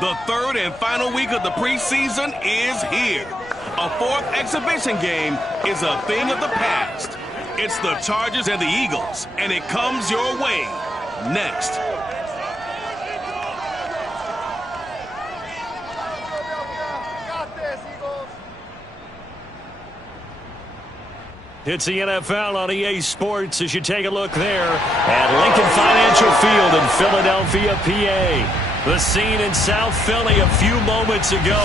The third and final week of the preseason is here. A fourth exhibition game is a thing of the past. It's the Chargers and the Eagles, and it comes your way next. It's the NFL on EA Sports as you take a look there at Lincoln Financial Field in Philadelphia, PA. The scene in South Philly a few moments ago.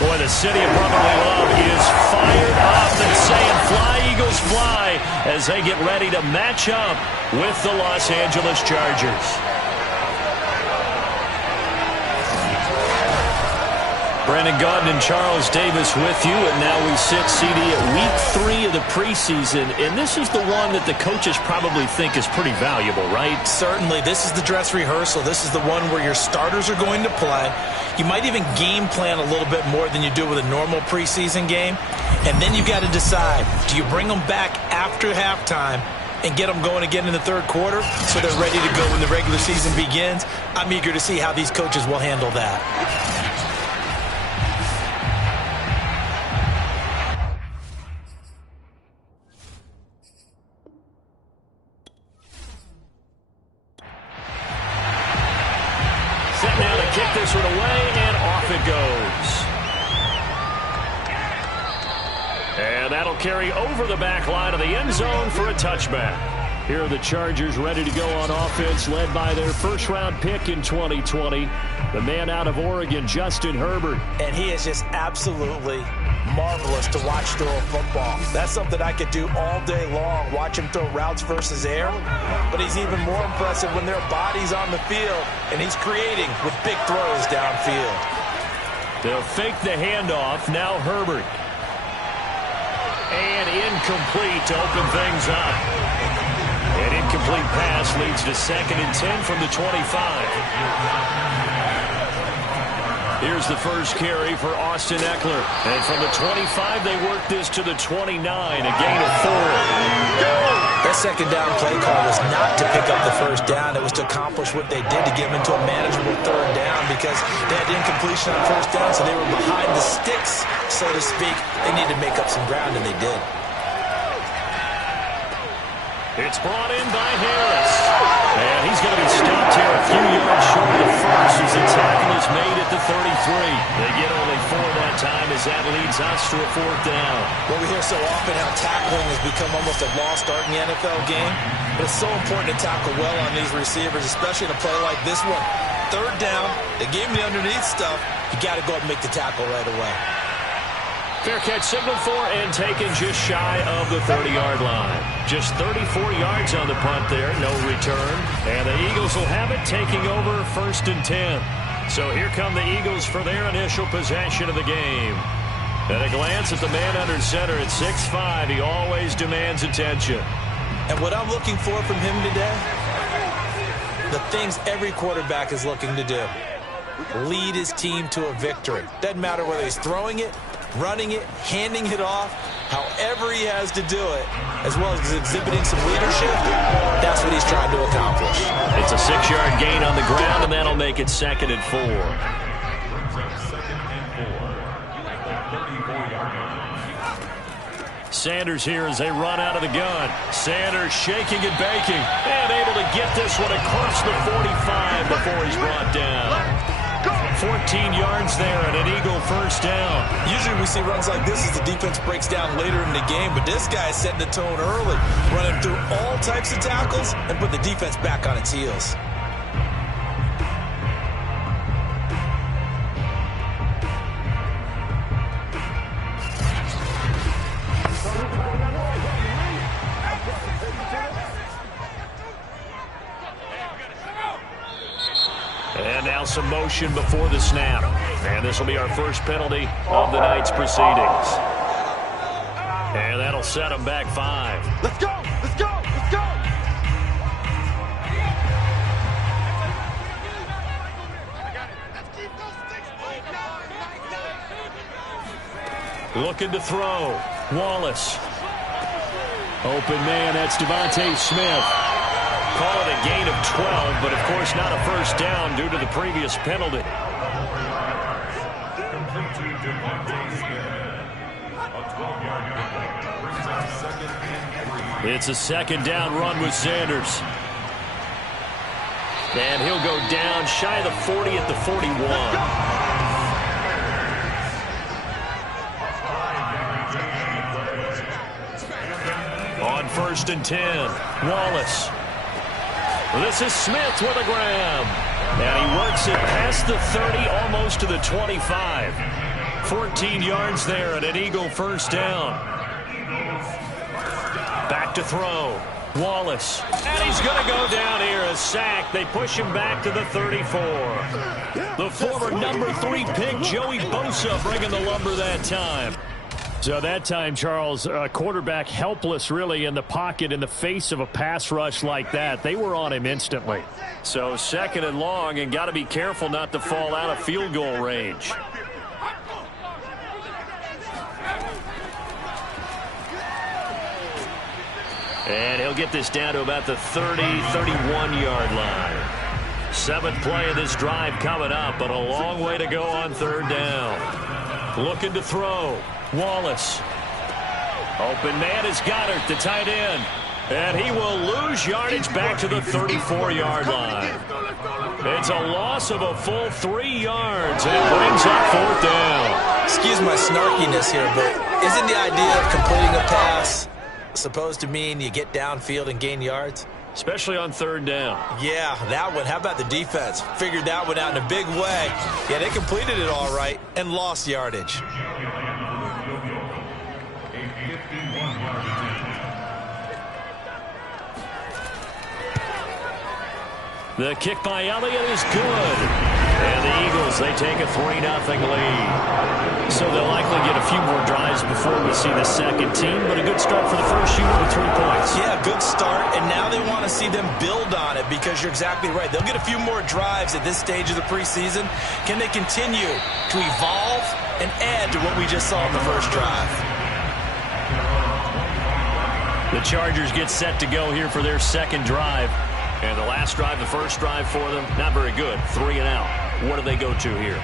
Boy, the city of brotherly love is fired up and saying fly, Eagles, fly as they get ready to match up with the Los Angeles Chargers. Brandon Gaudin and Charles Davis with you, and now we sit, CD, at week 3 of the preseason, and this is the one that the coaches probably think is pretty valuable, right? Certainly. This is the dress rehearsal. This is the one where your starters are going to play. You might even game plan a little bit more than you do with a normal preseason game, and then you've got to decide, do you bring them back after halftime and get them going again in the third quarter so they're ready to go when the regular season begins? I'm eager to see how these coaches will handle that. Kick this one away, and off it goes. And that'll carry over the back line of the end zone for a touchback. Here are the Chargers ready to go on offense, led by their first-round pick in 2020, the man out of Oregon, Justin Herbert. And he is just absolutely marvelous to watch throw a football. That's something I could do all day long, watch him throw routes versus air. But he's even more impressive when their body's on the field, and he's creating with big throws downfield. They'll fake the handoff. Now Herbert. And incomplete to open things up. An incomplete pass leads to 2nd and 10 from the 25. Here's the first carry for Austin Eckler. And from the 25, they work this to the 29, a gain of 4. That second down play call was not to pick up the first down. It was to accomplish what they did to get them into a manageable third down because they had incompletion on first down, so they were behind the sticks, so to speak. They needed to make up some ground, and they did. It's brought in by Harris. And he's going to be stopped here a few yards short of the first as the tackle is made at the 33. They get only 4 that time as that leads us to a 4th down. Well, we hear so often how tackling has become almost a lost art in the NFL game. But it's so important to tackle well on these receivers, especially in a play like this one. Third down, they gave him the underneath stuff. You got to go up and make the tackle right away. Fair catch signaled for and taken just shy of the 30-yard line. Just 34 yards on the punt there, no return. And the Eagles will have it taking over 1st and 10. So here come the Eagles for their initial possession of the game. At a glance at the man under center at 6'5", he always demands attention. And what I'm looking for from him today, the things every quarterback is looking to do. Lead his team to a victory. Doesn't matter whether he's throwing it, running it, handing it off, however he has to do it, as well as exhibiting some leadership, that's what he's trying to accomplish. It's a 6-yard gain on the ground, and that'll make it 2nd and 4. Sanders here as they run out of the gun. Sanders shaking and baking, and able to get this one across the 45 before he's brought down. 14 yards there and an Eagle first down. Usually we see runs like this as the defense breaks down later in the game, but this guy is setting the tone early, running through all types of tackles and put the defense back on its heels. And now some motion before the snap. And this will be our first penalty of the night's proceedings. And that'll set them back 5. Let's go! Let's go! Let's go! Looking to throw. Wallace. Open man, that's Devontae Smith. Call it a gain of 12, but of course not a first down due to the previous penalty. It's a second down run with Sanders. And he'll go down shy of the 40 at the 41. On 1st and 10, Wallace. This is Smith with a grab. And he works it past the 30, almost to the 25. 14 yards there and an Eagle first down. Back to throw. Wallace. And he's going to go down here, a sack. They push him back to the 34. The former number 3 pick, Joey Bosa, bringing the lumber that time. So that time, Charles, quarterback helpless really in the pocket in the face of a pass rush like that. They were on him instantly. So second and long, and got to be careful not to fall out of field goal range. And he'll get this down to about the 30, 31-yard line. 7th play of this drive coming up, but a long way to go on 3rd down. Looking to throw. Wallace. Open man is Goddard, the tight end. And he will lose yardage back to the 34-yard line. It's a loss of a full 3 yards, and it brings up 4th down. Excuse my snarkiness here, but isn't the idea of completing a pass supposed to mean you get downfield and gain yards? Especially on 3rd down. Yeah, that one. How about the defense? Figured that one out in a big way. Yeah, they completed it all right and lost yardage. The kick by Elliott is good. And the Eagles, they take a 3-0 lead. So they'll likely get a few more drives before we see the second team, but a good start for the first unit with 3 points. Yeah, good start, and now they want to see them build on it because you're exactly right. They'll get a few more drives at this stage of the preseason. Can they continue to evolve and add to what we just saw in the first drive? The Chargers get set to go here for their second drive. And the last drive, the first drive for them, not very good. 3 and out. What do they go to here?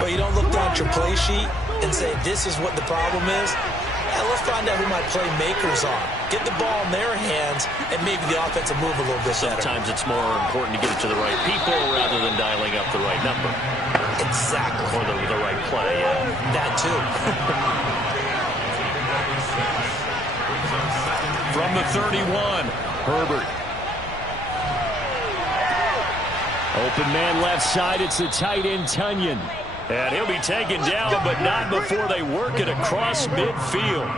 Well, you don't look down at your play sheet and say, this is what the problem is. Yeah, let's find out who my playmakers are. Get the ball in their hands, and maybe the offense will move a little bit better. Sometimes it's more important to get it to the right people rather than dialing up the right number. Exactly. Or the right play, yeah. That, too. From the 31, Herbert. Open man left side, it's the tight end, Tunyon. And he'll be taken down, but not before they work it across midfield.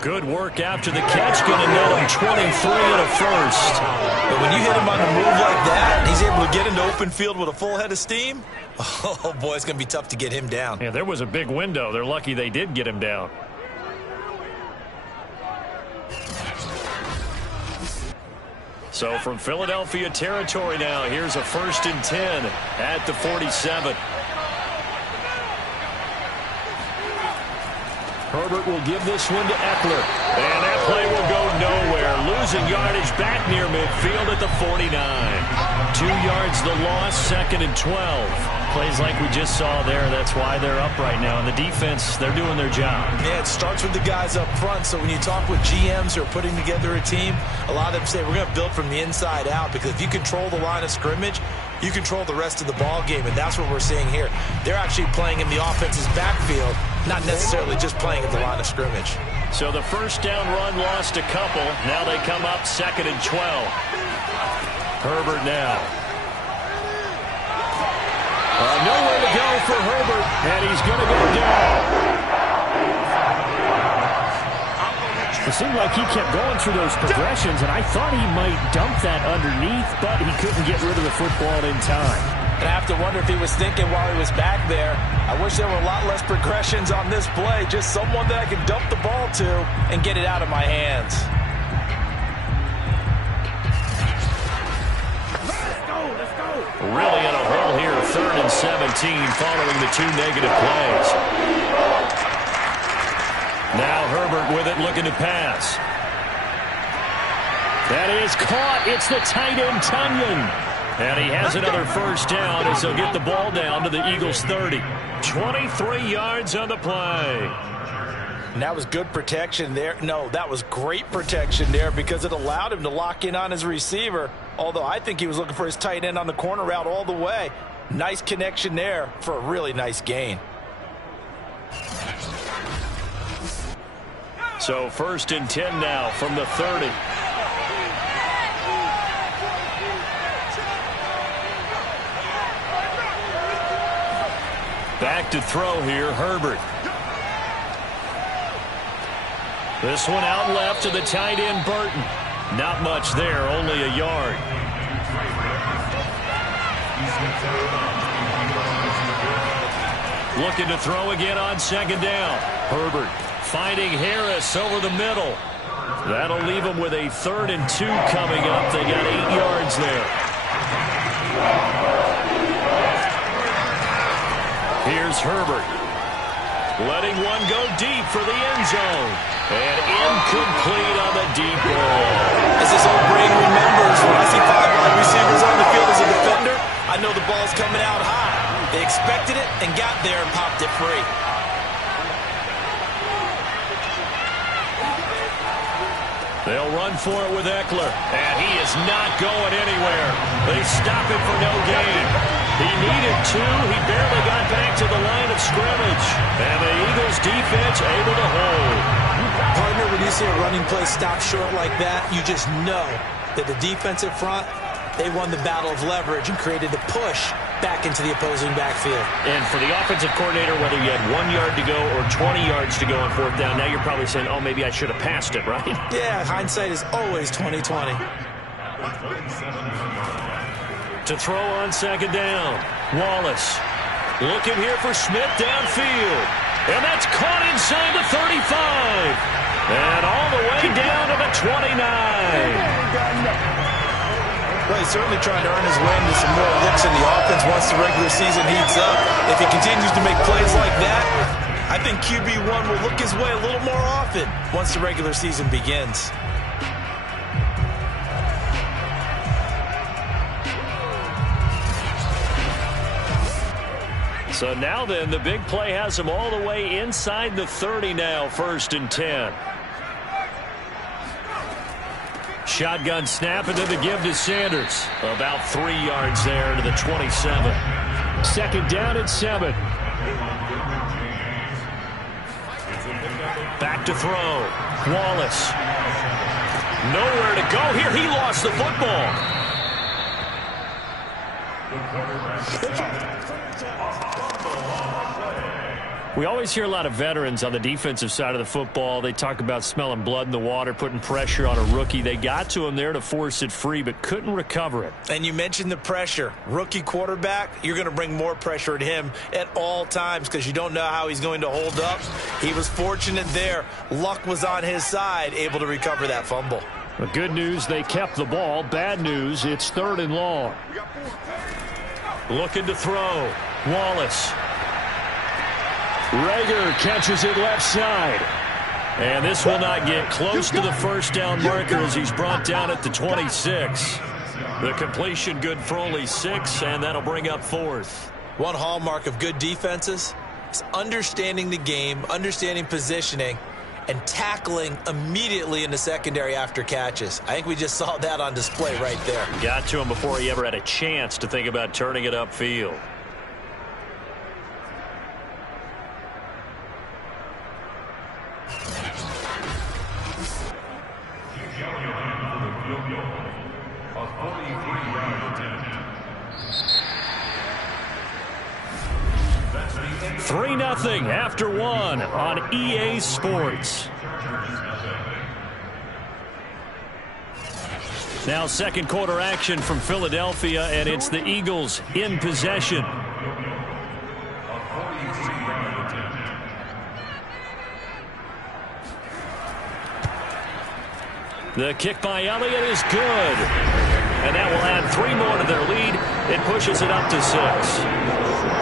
Good work after the catch, going to net him 23 and a first. But when you hit him on a move like that, and he's able to get into open field with a full head of steam, oh boy, it's going to be tough to get him down. Yeah, there was a big window. They're lucky they did get him down. So from Philadelphia territory now, here's a 1st and 10 at the 47. Herbert will give this one to Eckler. And that play will go nowhere. Losing yardage back near midfield at the 49. 2 yards the loss, 2nd and 12. Plays like we just saw there. That's why they're up right now. And the defense, they're doing their job. Yeah, it starts with the guys up front. So when you talk with GMs who are putting together a team, a lot of them say we're going to build from the inside out. Because if you control the line of scrimmage, you control the rest of the ball game. And that's what we're seeing here. They're actually playing in the offense's backfield, not necessarily just playing at the line of scrimmage. So the first down run lost a couple. Now they come up 2nd and 12. Herbert now. Nowhere to go for Herbert, and he's going to go down. It seemed like he kept going through those progressions, and I thought he might dump that underneath, but he couldn't get rid of the football in time. And I have to wonder if he was thinking while he was back there, I wish there were a lot less progressions on this play, just someone that I can dump the ball to and get it out of my hands. Really in a hole here, 3rd and 17 following the 2 negative plays. Now Herbert with it, looking to pass. That is caught. It's the tight end, Tunyon. And he has another first down as he'll get the ball down to the Eagles' 30. 23 yards on the play. And that was good protection there. No, that was great protection there because it allowed him to lock in on his receiver. Although I think he was looking for his tight end on the corner route all the way. Nice connection there for a really nice gain. So 1st and 10 now from the 30. Back to throw here, Herbert. This one out left to the tight end, Burton. Not much there, only a yard. Looking to throw again on 2nd down. Herbert finding Harris over the middle. That'll leave him with a 3rd and 2 coming up. They got 8 yards there. Here's Herbert. Letting one go deep for the end zone. And incomplete on the deep ball. As this old brain remembers, when I see 5 wide receivers on the field as a defender, I know the ball's coming out high. They expected it and got there and popped it free. They'll run for it with Eckler. And he is not going anywhere. They stop him for no gain. He needed 2. He barely got back to the line of scrimmage. And the Eagles defense able to hold. Partner, when you see a running play stop short like that, you just know that the defensive front, they won the battle of leverage and created the push back into the opposing backfield. And for the offensive coordinator, whether you had 1 yard to go or 20 yards to go on 4th down, now you're probably saying, oh, maybe I should have passed it, right? Yeah, hindsight is always 20/20. To throw on 2nd down, Wallace. Looking here for Smith downfield. And that's caught inside the 35. And all the way down to the 29. Well, he's certainly trying to earn his way into some more looks in the offense once the regular season heats up. If he continues to make plays like that, I think QB1 will look his way a little more often once the regular season begins. So now then, the big play has him all the way inside the 30 now, 1st and 10. Shotgun snap and then the give to Sanders. About 3 yards there to the 27. 2nd down and 7. Back to throw. Wallace. Nowhere to go here. He lost the football. We always hear a lot of veterans on the defensive side of the football. They talk about smelling blood in the water, putting pressure on a rookie. They got to him there to force it free, but couldn't recover it. And you mentioned the pressure. Rookie quarterback, you're going to bring more pressure at him at all times because you don't know how he's going to hold up. He was fortunate there. Luck was on his side, able to recover that fumble. The good news, they kept the ball. Bad news, it's 3rd and long. Looking to throw. Wallace. Rager catches it left side. And this will not get close to the 1st down marker as he's brought down at the 26. The completion good for only 6, and that'll bring up 4th. One hallmark of good defenses is understanding the game, understanding positioning, and tackling immediately in the secondary after catches. I think we just saw that on display right there. Got to him before he ever had a chance to think about turning it upfield. Three 3-0 after 1 on EA Sports. Now 2nd quarter action from Philadelphia, and it's the Eagles in possession. The kick by Elliott is good. And that will add 3 more to their lead. It pushes it up to 6.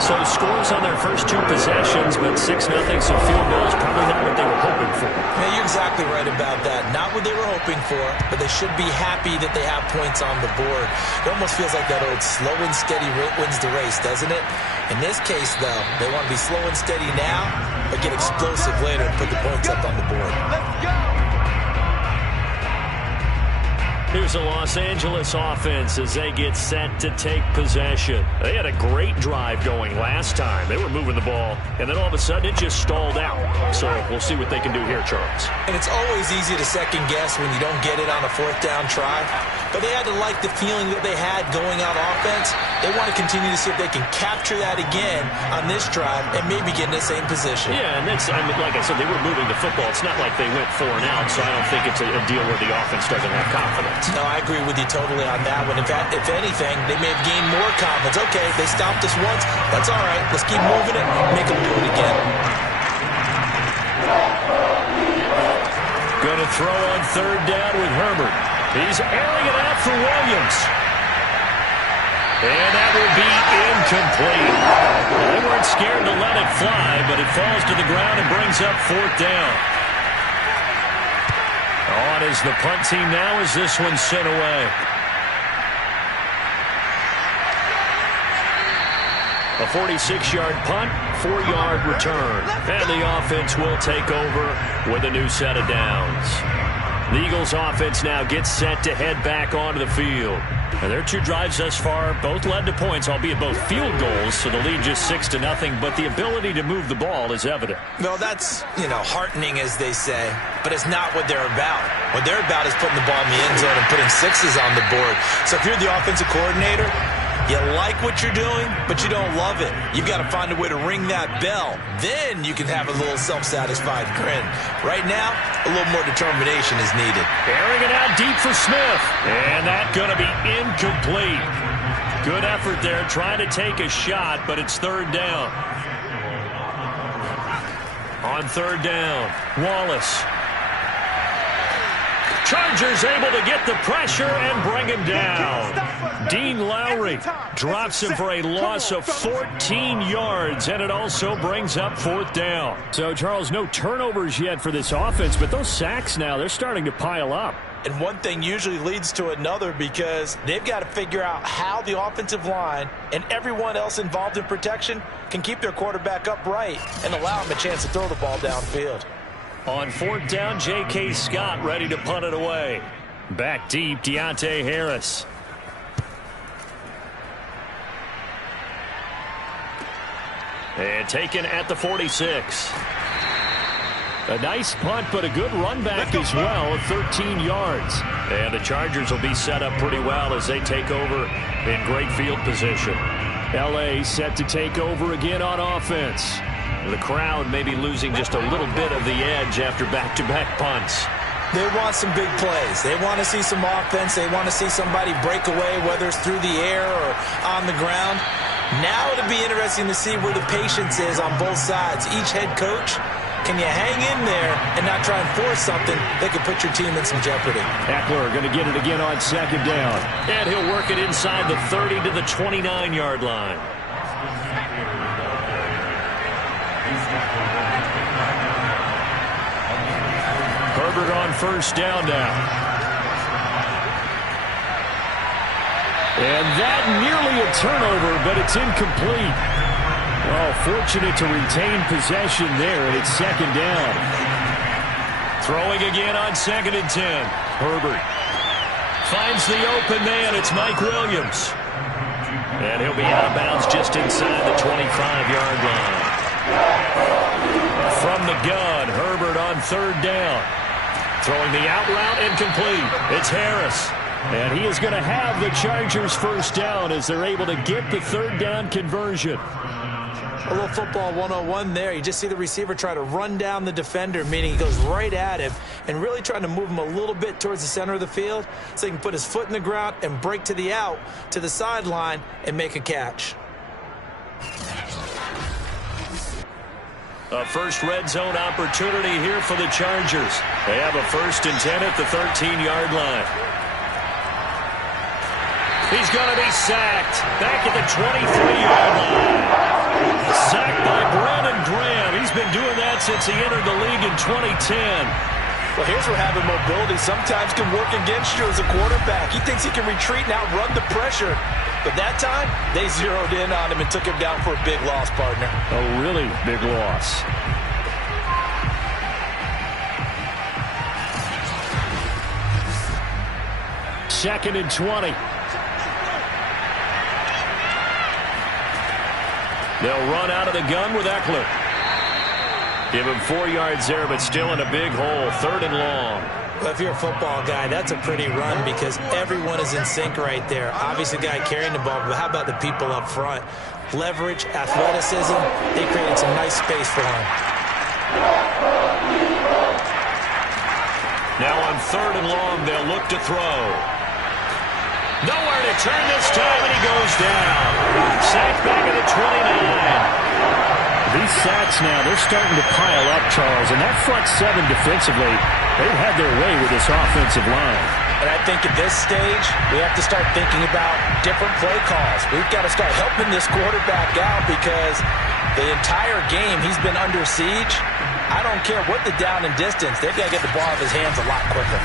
So scores on their first 2 possessions, but 6-0, so field goal is probably not what they were hoping for. Yeah, you're exactly right about that. Not what they were hoping for, but they should be happy that they have points on the board. It almost feels like that old slow and steady wins the race, doesn't it? In this case, though, they want to be slow and steady now, but get explosive later and put the points up on the board. Let's go! Here's the Los Angeles offense as they get set to take possession. They had a great drive going last time. They were moving the ball, and then all of a sudden it just stalled out. So we'll see what they can do here, Charles. And it's always easy to second guess when you don't get it on a 4th down try. But they had to like the feeling that they had going on offense. They want to continue to see if they can capture that again on this drive and maybe get in the same position. Yeah, and that's, I mean, like I said, they were moving the football. It's not like they went 4 and out, so I don't think it's a deal where the offense doesn't have confidence. No, I agree with you totally on that one. In fact, if anything, they may have gained more confidence. Okay, they stopped us once. That's all right. Let's keep moving it. Make them do it again. Going to throw on 3rd down with Herbert. He's airing it out for Williams. And that will be incomplete. They weren't scared to let it fly, but it falls to the ground and brings up 4th down. On is the punt team now as this one's sent away. A 46-yard punt, 4-yard return. And the offense will take over with a new set of downs. The Eagles offense now gets set to head back onto the field. And their 2 drives thus far both led to points, albeit both field goals, so the lead just 6-0, but the ability to move the ball is evident. Well, that's, heartening, as they say, but it's not what they're about. What they're about is putting the ball in the end zone and putting 6s on the board. So if you're the offensive coordinator, you like what you're doing, but you don't love it. You've got to find a way to ring that bell. Then you can have a little self-satisfied grin. Right now, a little more determination is needed. Airing it out deep for Smith. And that's going to be incomplete. Good effort there, trying to take a shot, but it's 3rd down. On 3rd down, Wallace. Chargers able to get the pressure and bring him down. Dean Lowry drops him for a loss of 14 yards, and it also brings up 4th down. So, Charles, no turnovers yet for this offense, but those sacks now, they're starting to pile up. And one thing usually leads to another because they've got to figure out how the offensive line and everyone else involved in protection can keep their quarterback upright and allow him a chance to throw the ball downfield. On 4th down, J.K. Scott ready to punt it away. Back deep, Deontay Harris. And taken at the 46. A nice punt, but a good run back as well of 13 yards. And the Chargers will be set up pretty well as they take over in great field position. L.A. set to take over again on offense. The crowd may be losing just a little bit of the edge after back-to-back punts. They want some big plays. They want to see some offense. They want to see somebody break away, whether it's through the air or on the ground. Now it'll be interesting to see where the patience is on both sides. Each head coach, can you hang in there and not try and force something that could put your team in some jeopardy? Eckler going to get it again on 2nd down. And he'll work it inside the 30 to the 29-yard line. Herbert on 1st down now. And that nearly a turnover, but it's incomplete. Oh, fortunate to retain possession there, and it's 2nd down. Throwing again on 2nd and 10. Herbert finds the open man. It's Mike Williams. And he'll be out of bounds just inside the 25-yard line. From the gun, Herbert on 3rd down. Throwing the out route, incomplete. It's Harris. And he is going to have the Chargers 1st down as they're able to get the 3rd down conversion. A little football 101 there. You just see the receiver try to run down the defender, meaning he goes right at him and really trying to move him a little bit towards the center of the field so he can put his foot in the ground and break to the out, to the sideline, and make a catch. A first red zone opportunity here for the Chargers. They have a 1st and 10 at the 13-yard line. He's going to be sacked back at the 23-yard line. Sacked by Brandon Graham. He's been doing that since he entered the league in 2010. Well, here's where having mobility sometimes can work against you as a quarterback. He thinks he can retreat and outrun the pressure. But that time, they zeroed in on him and took him down for a big loss, partner. A really big loss. Second and 20. They'll run out of the gun with Eckler. Give him 4 yards there, but still in a big hole. 3rd and long. Well, if you're a football guy, that's a pretty run because everyone is in sync right there. Obviously, the guy carrying the ball, but how about the people up front? Leverage, athleticism, they created some nice space for him. Now on 3rd and long, they'll look to throw. Nowhere to turn this time, and he goes down. Sacked back at the 29. These sacks now, they're starting to pile up, Charles, and that front 7 defensively, they've had their way with this offensive line. And I think at this stage, we have to start thinking about different play calls. We've got to start helping this quarterback out because the entire game he's been under siege. I don't care what the down and distance, they've got to get the ball out of his hands a lot quicker.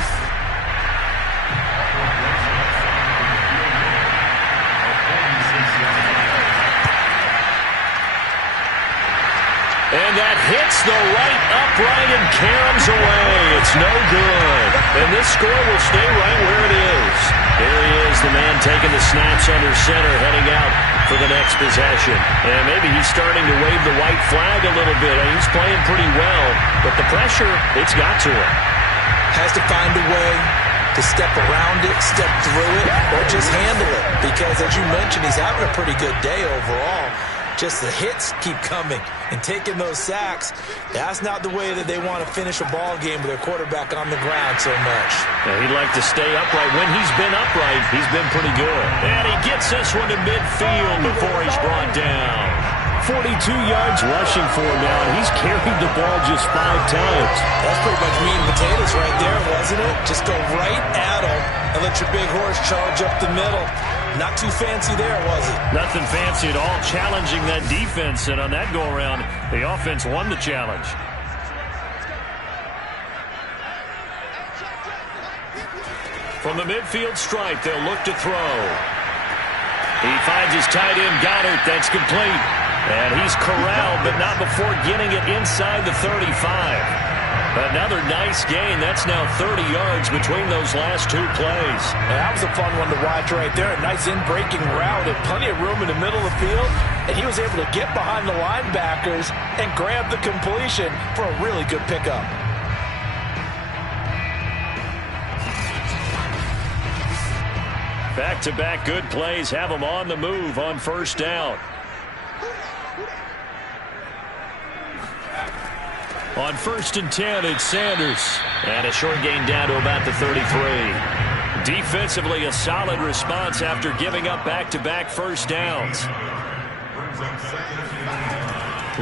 And that hits the right upright and caroms away. It's no good. And this score will stay right where it is. There he is, the man taking the snaps under center, heading out for the next possession. And maybe he's starting to wave the white flag a little bit. He's playing pretty well, but the pressure, it's got to him. Has to find a way to step around it, step through it, or just handle it. Because as you mentioned, he's having a pretty good day overall. Just the hits keep coming and taking those sacks. That's not the way that they want to finish a ball game with their quarterback on the ground so much. Yeah, he'd like to stay upright. When he's been upright, he's been pretty good. And he gets this one to midfield before he's brought down. 42 yards rushing for him now, and he's carried the ball just 5 times. That's pretty much meat and potatoes right there, wasn't it? Just go right at him and let your big horse charge up the middle. Not too fancy there, was it? Nothing fancy at all, challenging that defense. And on that go-around, the offense won the challenge. From the midfield stripe, they'll look to throw. He finds his tight end, Goddard. That's complete. And he's corralled, but not before getting it inside the 35. Another nice gain. That's now 30 yards between those last 2 plays. And that was a fun one to watch right there. A nice in-breaking route and plenty of room in the middle of the field. And he was able to get behind the linebackers and grab the completion for a really good pickup. Back-to-back good plays have him on the move on 1st down. On 1st and 10, it's Sanders. And a short gain down to about the 33. Defensively, a solid response after giving up back-to-back 1st downs.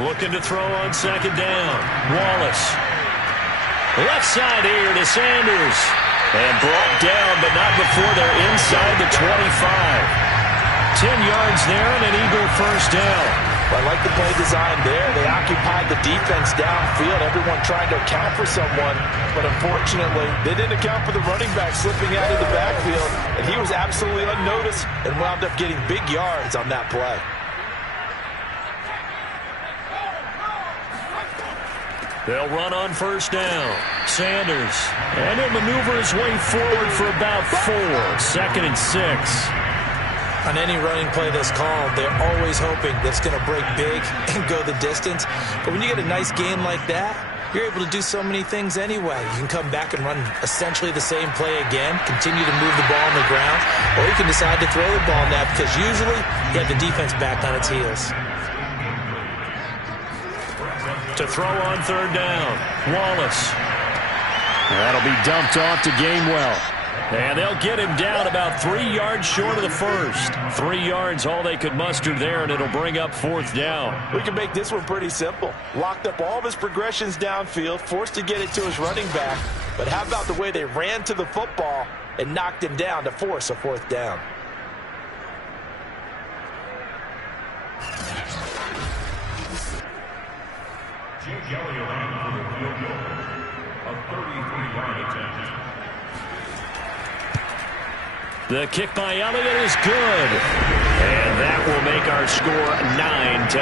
Looking to throw on 2nd down. Wallace. Left side here to Sanders. And brought down, but not before they're inside the 25. 10 yards there and an Eagle 1st down. I like the play design there. They occupied the defense downfield, everyone trying to account for someone. But unfortunately, they didn't account for the running back slipping out of the backfield. And he was absolutely unnoticed and wound up getting big yards on that play. They'll run on 1st down. Sanders. And he'll maneuver his way forward for about 4. 2nd and 6. On any running play that's called, they're always hoping that's going to break big and go the distance. But when you get a nice gain like that, you're able to do so many things anyway. You can come back and run essentially the same play again, continue to move the ball on the ground, or you can decide to throw the ball now because usually you have the defense back on its heels. To throw on 3rd down, Wallace. That'll be dumped off to Gainwell. And they'll get him down about 3 yards short of the 1st. 3 yards all they could muster there, and it'll bring up 4th down. We can make this one pretty simple. Locked up all of his progressions downfield, forced to get it to his running back. But how about the way they ran to the football and knocked him down to force a 4th down? The kick by Elliott is good. And that will make our score 9-0.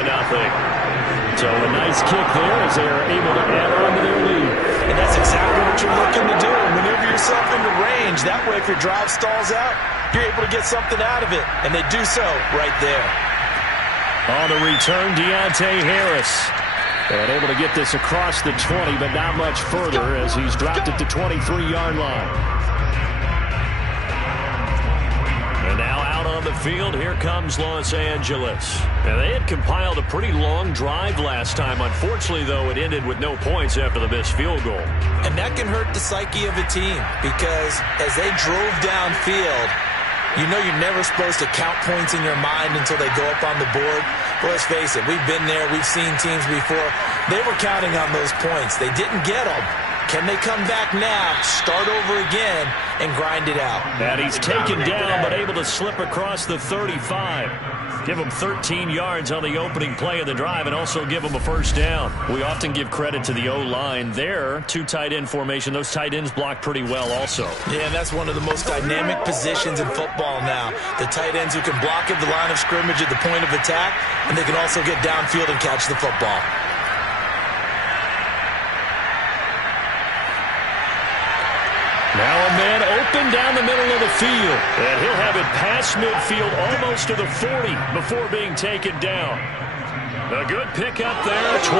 So a nice kick there as they are able to add on to their lead. And that's exactly what you're looking to do. Maneuver yourself into range. That way, if your drive stalls out, you're able to get something out of it. And they do so right there. On the return, Deontay Harris. And able to get this across the 20, but not much further as he's dropped at the 23-yard line. And now out on the field, here comes Los Angeles. And they had compiled a pretty long drive last time. Unfortunately, though, it ended with no points after the missed field goal. And that can hurt the psyche of a team because as they drove downfield, you know you're never supposed to count points in your mind until they go up on the board. But let's face it, we've been there. We've seen teams before. They were counting on those points. They didn't get them. Can they come back now, start over again, and grind it out? And he's taken down but able to slip across the 35. Give him 13 yards on the opening play of the drive and also give him a first down. We often give credit to the O-line there. Two tight end formation. Those tight ends block pretty well also. Yeah, that's one of the most dynamic positions in football now. The tight ends who can block at the line of scrimmage at the point of attack, and they can also get downfield and catch the football. Now a man open down the middle of the field. And he'll have it past midfield almost to the 40 before being taken down. A good pickup there, 22.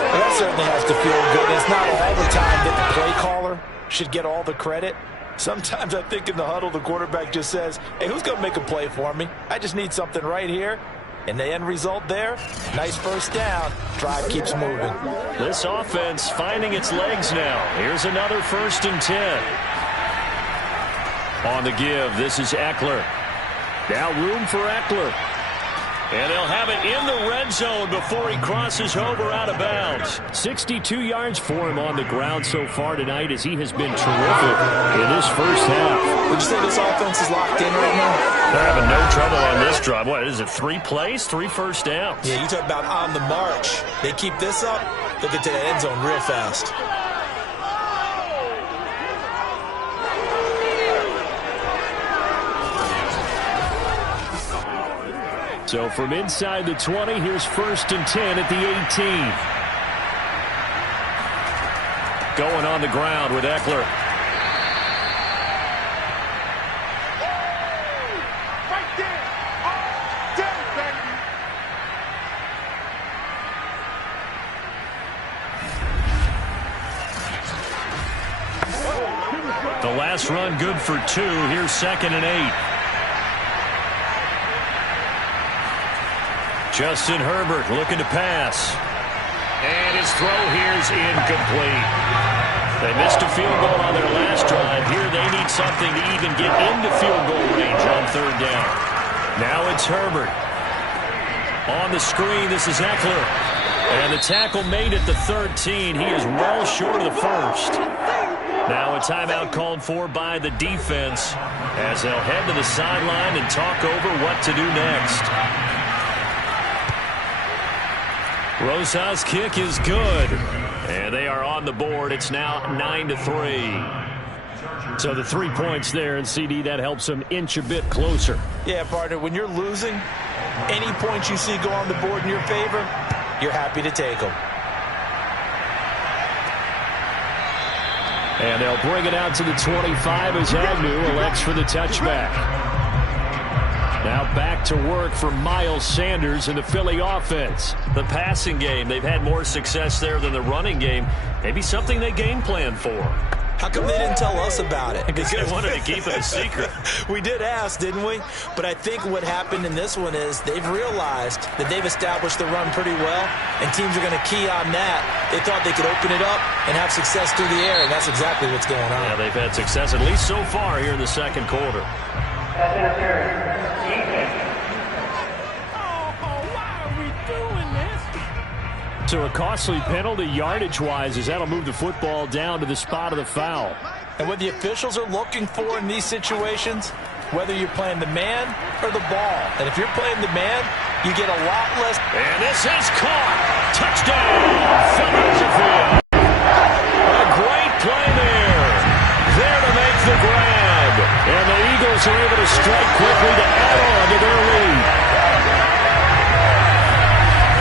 Well, that certainly has to feel good. It's not all the time that the play caller should get all the credit. Sometimes I think in the huddle, the quarterback just says, hey, who's going to make a play for me? I just need something right here. And the end result there, nice first down. Drive keeps moving. This offense finding its legs now. Here's another 1st and 10. On the give, this is Eckler. Now room for Eckler. And they'll have it in the red zone before he crosses over out of bounds. 62 yards for him on the ground so far tonight as he has been terrific in this first half. Would you say this offense is locked in right now? They're having no trouble on this drive. What is it, 3 plays, 3 first downs? Yeah, you talk about on the march. They keep this up, they'll get to the end zone real fast. So from inside the 20, here's 1st and 10 at the 18. Going on the ground with Eckler. Right there. All day, baby. The last run good for 2. Here's 2nd and 8. Justin Herbert looking to pass. And his throw here's incomplete. They missed a field goal on their last drive. Here they need something to even get into field goal range on 3rd down. Now it's Herbert. On the screen, this is Eckler. And the tackle made at the 13. He is well short of the first. Now a timeout called for by the defense as they'll head to the sideline and talk over what to do next. Rosas' kick is good. And they are on the board. It's now 9-3. So the 3 points there, and CD, that helps them inch a bit closer. Yeah, partner, when you're losing, any points you see go on the board in your favor, you're happy to take them. And they'll bring it out to the 25 as Agnew elects for the touchback. Now back to work for Miles Sanders in the Philly offense. The passing game, they've had more success there than the running game. Maybe something they game plan for. How come they didn't tell us about it? Because they wanted to keep it a secret. We did ask, didn't we? But I think what happened in this one is they've realized that they've established the run pretty well, and teams are going to key on that. They thought they could open it up and have success through the air, and that's exactly what's going on. Yeah, they've had success, at least so far here in the 2nd quarter. So a costly penalty yardage-wise as that'll move the football down to the spot of the foul. And what the officials are looking for in these situations, whether you're playing the man or the ball. And if you're playing the man, you get a lot less. And this is caught. Touchdown, Philadelphia. A great play there. There to make the grab. And the Eagles are able to strike quickly to add on to their lead.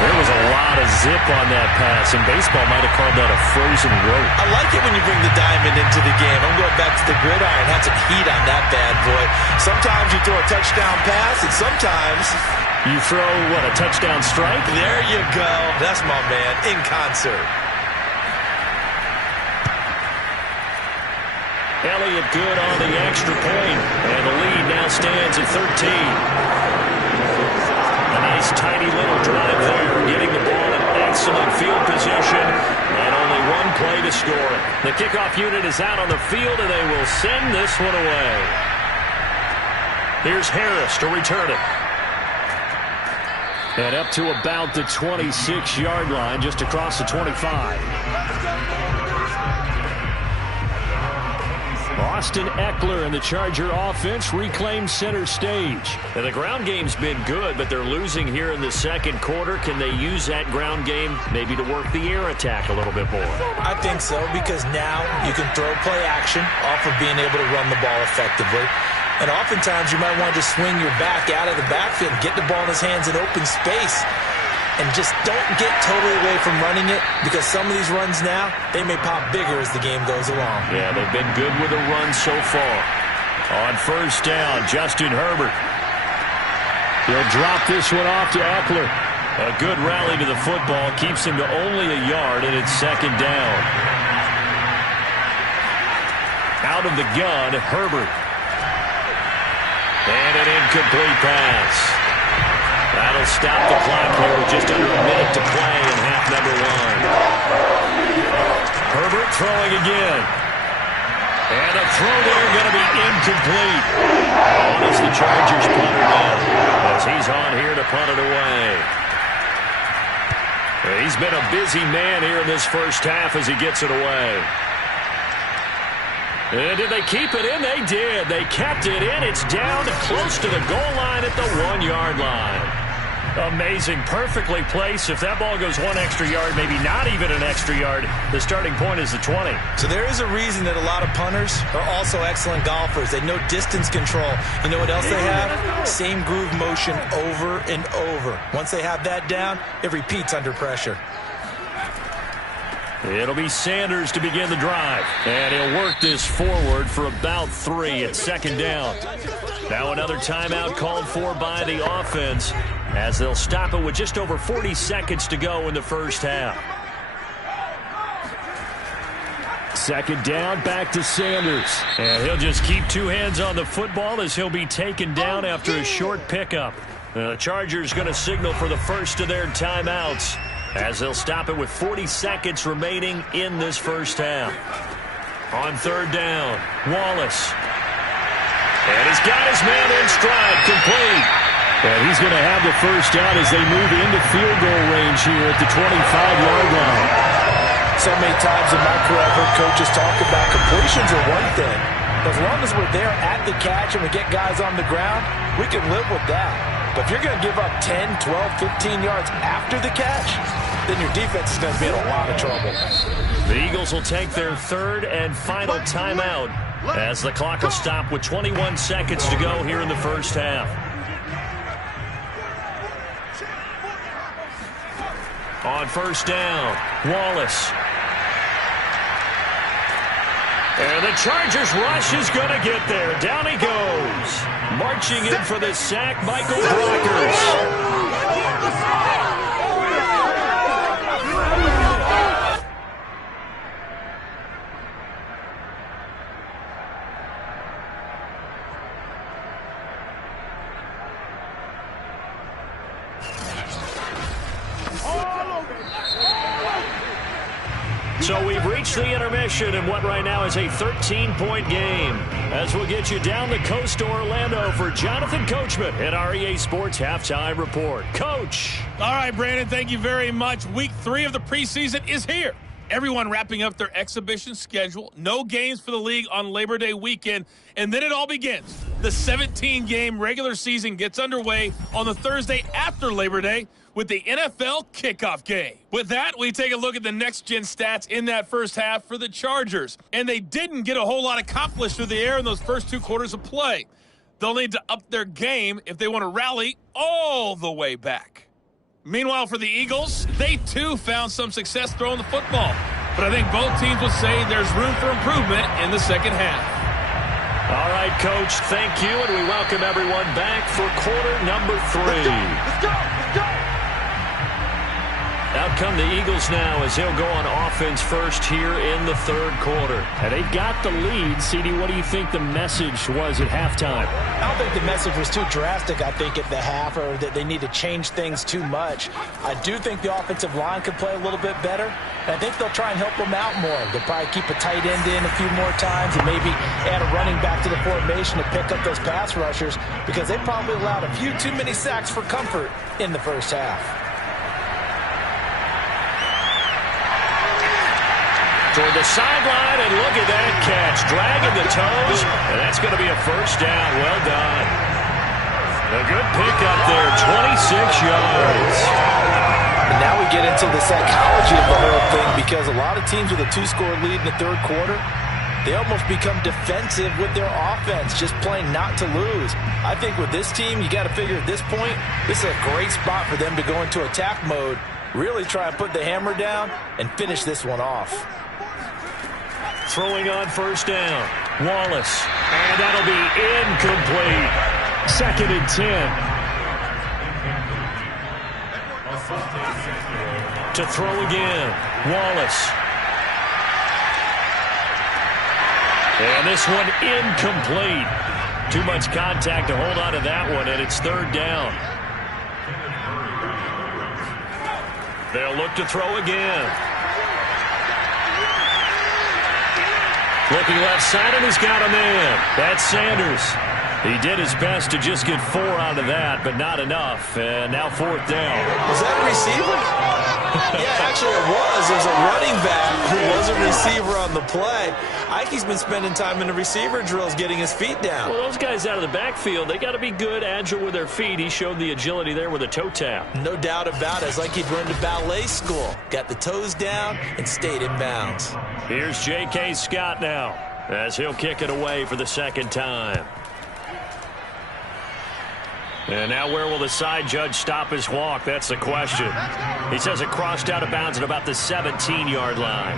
There was a lot of zip on that pass, and baseball might have called that a frozen rope. I like it when you bring the diamond into the game. I'm going back to the gridiron. Had some heat on that bad boy. Sometimes you throw a touchdown pass, and sometimes you throw, what, a touchdown strike? There you go. That's my man, in concert. Elliott good on the extra point, and the lead now stands at 13. A nice tiny little drive there, getting the ball in excellent field position, and only one play to score it. The kickoff unit is out on the field, and they will send this one away. Here's Harris to return it. And up to about the 26-yard line, just across the 25. Austin Eckler and the Charger offense reclaim center stage. And the ground game's been good, but they're losing here in the second quarter. Can they use that ground game maybe to work the air attack a little bit more? I think so, because now you can throw play action off of being able to run the ball effectively. And oftentimes you might want to just swing your back out of the backfield and get the ball in his hands in open space. And just don't get totally away from running it, because some of these runs now, they may pop bigger as the game goes along. Yeah, they've been good with the run so far. On first down, Justin Herbert. He'll drop this one off to Eckler. A good rally to the football keeps him to only a yard, and it's second down. Out of the gun, Herbert. And an incomplete pass. That'll stop the clock here with just under a minute to play in half number one. Herbert throwing again. And a throw there going to be incomplete. On as the Chargers punter down, as he's on here to punt it away. He's been a busy man here in this first half as he gets it away. And did they keep it in? They did. They kept it in. It's down close to the goal line at the 1-yard line. Amazing. Perfectly placed. If that ball goes one extra yard, maybe not even an extra yard, the starting point is the 20. So there is a reason that a lot of punters are also excellent golfers. They know distance control. You know what else they have? Same groove motion over and over. Once they have that down, it repeats under pressure. It'll be Sanders to begin the drive. And he'll work this forward for about 3 at second down. Now another timeout called for by the offense, as they'll stop it with just over 40 seconds to go in the first half. Second down, back to Sanders. And he'll just keep two hands on the football as he'll be taken down after a short pickup. The Chargers going to signal for the first of their timeouts, as they'll stop it with 40 seconds remaining in this first half. On third down, Wallace. And he's got his man in stride, complete. And he's going to have the first down as they move into field goal range here at the 25-yard line. So many times in my career, I've heard coaches talk about completions are one thing. As long as we're there at the catch and we get guys on the ground, we can live with that. But if you're going to give up 10, 12, 15 yards after the catch, then your defense is going to be in a lot of trouble. The Eagles will take their third and final timeout as the clock will stop with 21 seconds to go here in the first half. On first down, Wallace. And the Chargers rush is going to get there. Down he goes. Marching in for the sack, Michael Brockers. So we've reached the intermission in what right now is a 13-point game, as we'll get you down the coast to Orlando for Jonathan Coachman at our EA Sports Halftime Report. Coach. All right, Brandon, thank you very much. Week 3 of the preseason is here. Everyone wrapping up their exhibition schedule. No games for the league on Labor Day weekend. And then it all begins. The 17-game regular season gets underway on the Thursday after Labor Day with the NFL kickoff game. With that, we take a look at the next-gen stats in that first half for the Chargers. And they didn't get a whole lot accomplished through the air in those first 2 quarters of play. They'll need to up their game if they want to rally all the way back. Meanwhile, for the Eagles, they too found some success throwing the football. But I think both teams will say there's room for improvement in the second half. All right, Coach, thank you, and we welcome everyone back for quarter number 3. Let's go! Let's go! Out come the Eagles now as he'll go on offense first here in the third quarter. And they've got the lead. CD, what do you think the message was at halftime? I don't think the message was too drastic, I think, at the half, or that they need to change things too much. I do think the offensive line could play a little bit better, and I think they'll try and help them out more. They'll probably keep a tight end in a few more times and maybe add a running back to the formation to pick up those pass rushers, because they probably allowed a few too many sacks for comfort in the first half. Toward the sideline, and look at that catch. Dragging the toes, and that's going to be a first down. Well done. A good pickup there, 26 yards. And now we get into the psychology of the whole thing, because a lot of teams with a 2-score lead in the third quarter, they almost become defensive with their offense, just playing not to lose. I think with this team, you got to figure at this point, this is a great spot for them to go into attack mode, really try and put the hammer down and finish this one off. Throwing on first down, Wallace, and that'll be incomplete. 2nd and 10. To throw again, Wallace. And this one incomplete. Too much contact to hold on to that one, and it's 3rd down. They'll look to throw again. Looking left side, and he's got a man. That's Sanders. He did his best to just get 4 out of that, but not enough. And now 4th down. Was that a receiver? Yeah, actually it was. There's a running back who was a receiver on the play. Ike's been spending time in the receiver drills getting his feet down. Well, those guys out of the backfield, they got to be good, agile with their feet. He showed the agility there with a toe tap. No doubt about it. It's like he'd run to ballet school. Got the toes down and stayed in bounds. Here's J.K. Scott now as he'll kick it away for the 2nd time. And now where will the side judge stop his walk? That's the question. He says it crossed out of bounds at about the 17-yard line.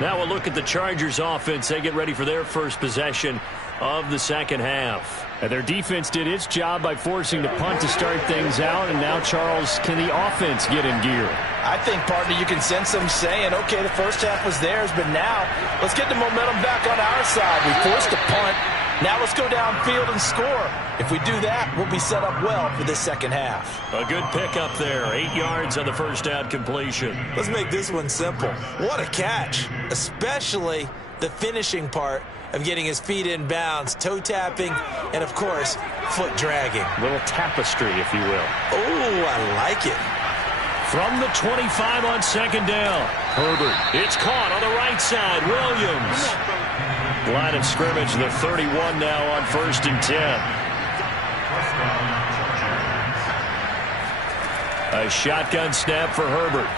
Now we'll look at the Chargers offense. They get ready for their first possession of the second half. And their defense did its job by forcing the punt to start things out. And now, Charles, can the offense get in gear? I think, partner, you can sense them saying, okay, the first half was theirs, but now let's get the momentum back on our side. We forced a punt. Now let's go downfield and score. If we do that, we'll be set up well for this second half. A good pickup there. 8 yards on the first down completion. Let's make this one simple. What a catch, especially the finishing part of getting his feet in bounds, toe tapping, and, of course, foot dragging. A little tapestry, if you will. Oh, I like it. From the 25 on 2nd down. Herbert. It's caught on the right side. Williams. Line of scrimmage, the 31 now on 1st and 10. A shotgun snap for Herbert.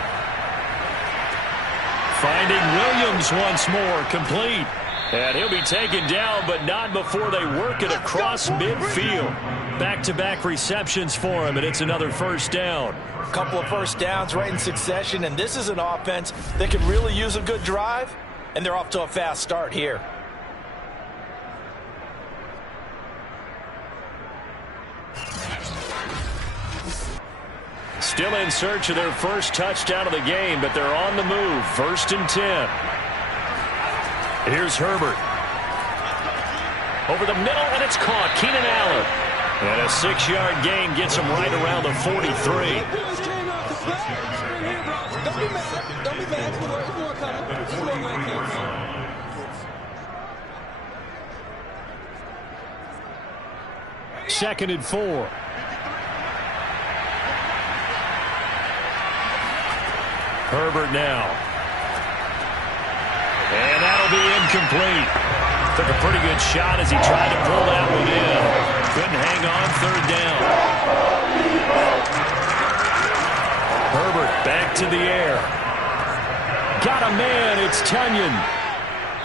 Finding Williams once more, complete. And he'll be taken down, but not before they work it across midfield. Back-to-back receptions for him, and it's another first down. A couple of first downs right in succession, and this is an offense that could really use a good drive, and they're off to a fast start here. Still in search of their first touchdown of the game, but they're on the move. 1st and 10. Here's Herbert. Over the middle, and it's caught. Keenan Allen. And a 6-yard gain gets him right around the 43. Second and 4. Herbert now. And that'll be incomplete. Took a pretty good shot as he tried to pull that one in. Couldn't hang on, 3rd down. got a man. It's Tunyon.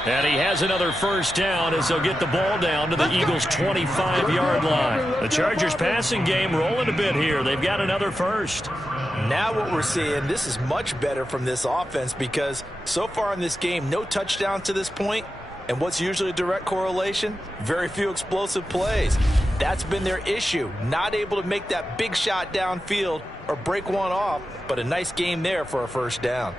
And he has another first down as they'll get the ball down to the Eagles' 25-yard line. The Chargers passing game rolling a bit here. They've got another first. Now what we're seeing, this is much better from this offense because so far in this game, no touchdowns to this point. And what's usually a direct correlation? Very few explosive plays. That's been their issue. Not able to make that big shot downfield or break one off, but a nice game there for a first down.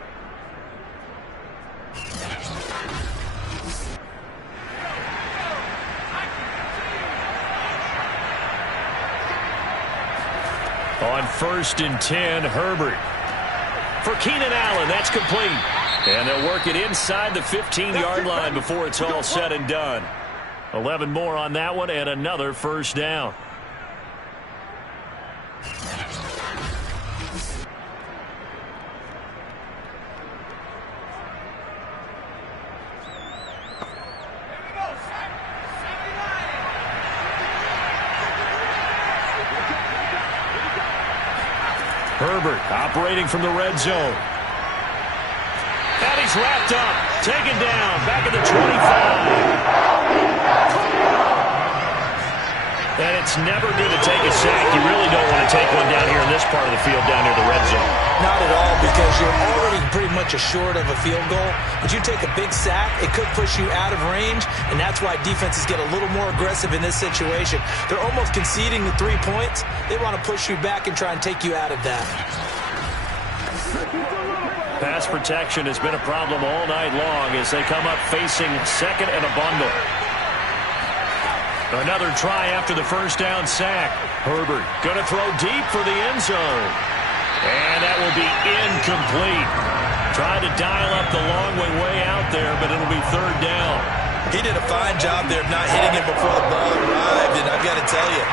On 1st and 10, Herbert. For Keenan Allen, that's complete. And they'll work it inside the 15-yard line before it's all said and done. 11 more on that one and another first down. Herbert operating from the red zone. And he's wrapped up. Taken down. Back at the 25. And it's never good to take a sack. You really don't want to take one down here in this part of the field down near the red zone. Not at all, because you're already pretty much assured of a field goal. But you take a big sack, it could push you out of range, and that's why defenses get a little more aggressive in this situation. They're almost conceding the 3 points. They want to push you back and try and take you out of that. Pass protection has been a problem all night long as they come up facing second and a bundle. Another try after the first down sack. Herbert going to throw deep for the end zone. And that will be incomplete. Tried to dial up the long way out there, but it'll be third down. He did a fine job there of not hitting it before the ball arrived, and I've got to tell you,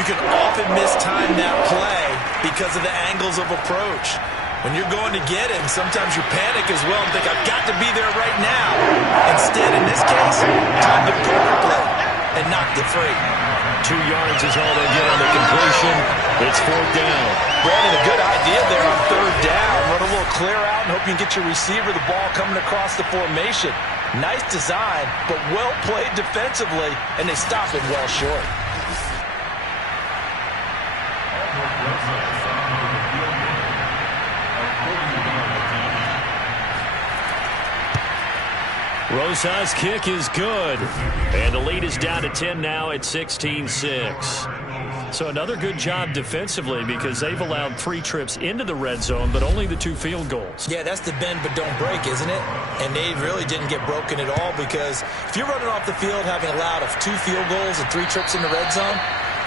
you can often mistime that play because of the angles of approach. When you're going to get him, sometimes you panic as well and think, I've got to be there right now. Instead, in this case, time to poker play and knocked it free. 2 yards is all they get on the completion. It's fourth down. Brandon, a good idea there on third down. Run a little clear out and hope you can get your receiver the ball coming across the formation. Nice design, but well played defensively, and they stop it well short. Rosa's kick is good. And the lead is down to 10 now at 16-6. So another good job defensively because they've allowed 3 trips into the red zone, but only the 2 field goals. Yeah, that's the bend but don't break, isn't it? And they really didn't get broken at all because if you're running off the field having allowed 2 field goals and 3 trips in the red zone,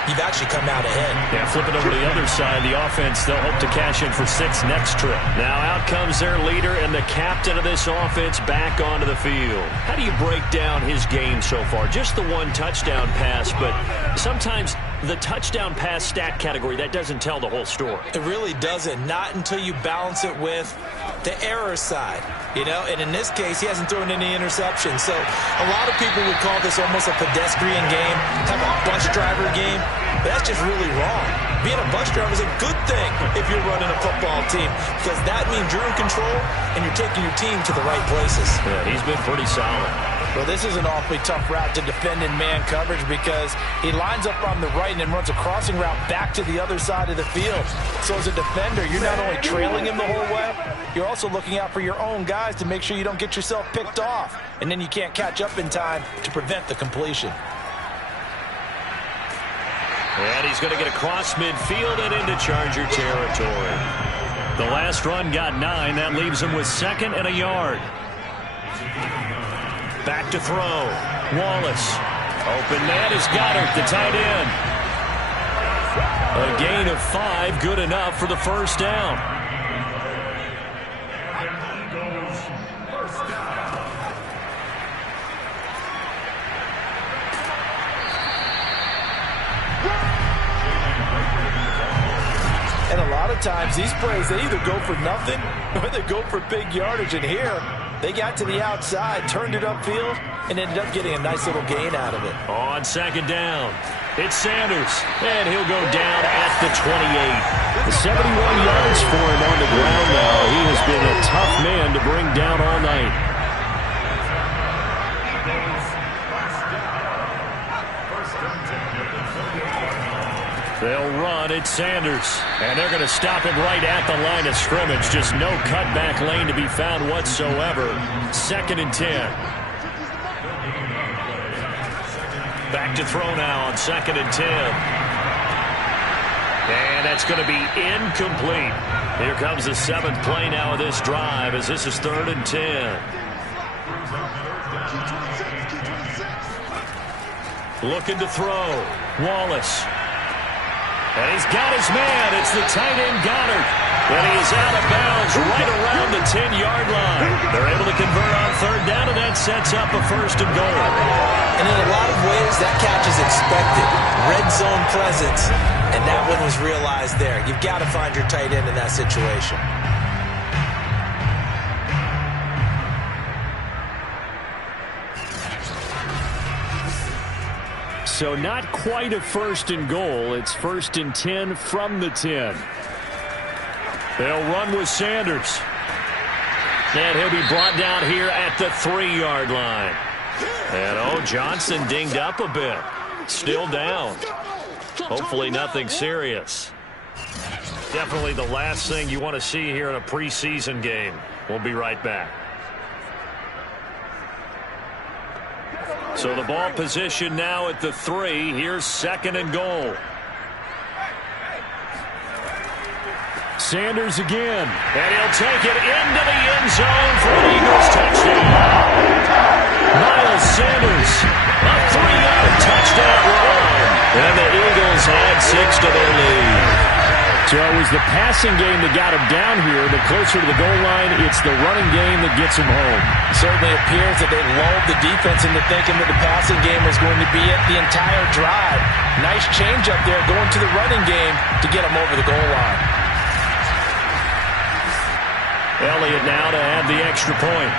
you've actually come out ahead. Yeah, flipping over to the other side, the offense, they'll hope to cash in for 6 next trip. Now out comes their leader and the captain of this offense back onto the field. How do you break down his game so far? Just the 1 touchdown pass, but sometimes the touchdown pass stat category, that doesn't tell the whole story. It really doesn't. Not until you balance it with the error side. You know, and in this case, he hasn't thrown any interceptions. So a lot of people would call this almost a pedestrian game, kind of a bus driver game. But that's just really wrong. Being a bus driver is a good thing if you're running a football team because that means you're in control and you're taking your team to the right places. Yeah, he's been pretty solid. Well, this is an awfully tough route to defend in man coverage because he lines up on the right and then runs a crossing route back to the other side of the field. So as a defender, you're not only trailing him the whole way, you're also looking out for your own guys to make sure you don't get yourself picked off. And then you can't catch up in time to prevent the completion. And he's going to get across midfield and into Charger territory. The last run got 9. That leaves him with 2nd and a yard. Back to throw. Wallace. Open man is Goddard, the tight end. A gain of 5, good enough for the first down. And a lot of times these plays, they either go for nothing or they go for big yardage. And here, they got to the outside, turned it upfield, and ended up getting a nice little gain out of it. On 2nd down. It's Sanders, and he'll go down at the 28. 71 yards for him on the ground now. He has been a tough man to bring down all night. They'll run. It's Sanders, and they're going to stop him right at the line of scrimmage. Just no cutback lane to be found whatsoever. 2nd and 10. Back to throw now on 2nd and 10. And that's going to be incomplete. Here comes the 7th play now of this drive as this is 3rd and 10. Looking to throw. Wallace. And he's got his man. It's the tight end Goddard. And he is out of bounds right around the 10-yard line. They're able to convert on 3rd down, and that sets up a 1st and goal. And in a lot of ways, that catch is expected. Red zone presence, and that one was realized there. You've got to find your tight end in that situation. So not quite a 1st and goal. It's 1st and 10 from the 10. They'll run with Sanders. And he'll be brought down here at the 3-yard line. And, Johnson dinged up a bit. Still down. Hopefully nothing serious. Definitely the last thing you want to see here in a preseason game. We'll be right back. So the ball position now at the 3. Here's 2nd and goal. Sanders again. And he'll take it into the end zone for an Eagles touchdown. Miles Sanders, a 3-yard touchdown run. And the Eagles add 6 to their lead. So it was the passing game that got him down here. The closer to the goal line, it's the running game that gets him home. It certainly appears that they lulled the defense into thinking that the passing game was going to be it the entire drive. Nice change up there going to the running game to get him over the goal line. Elliott now to add the extra point.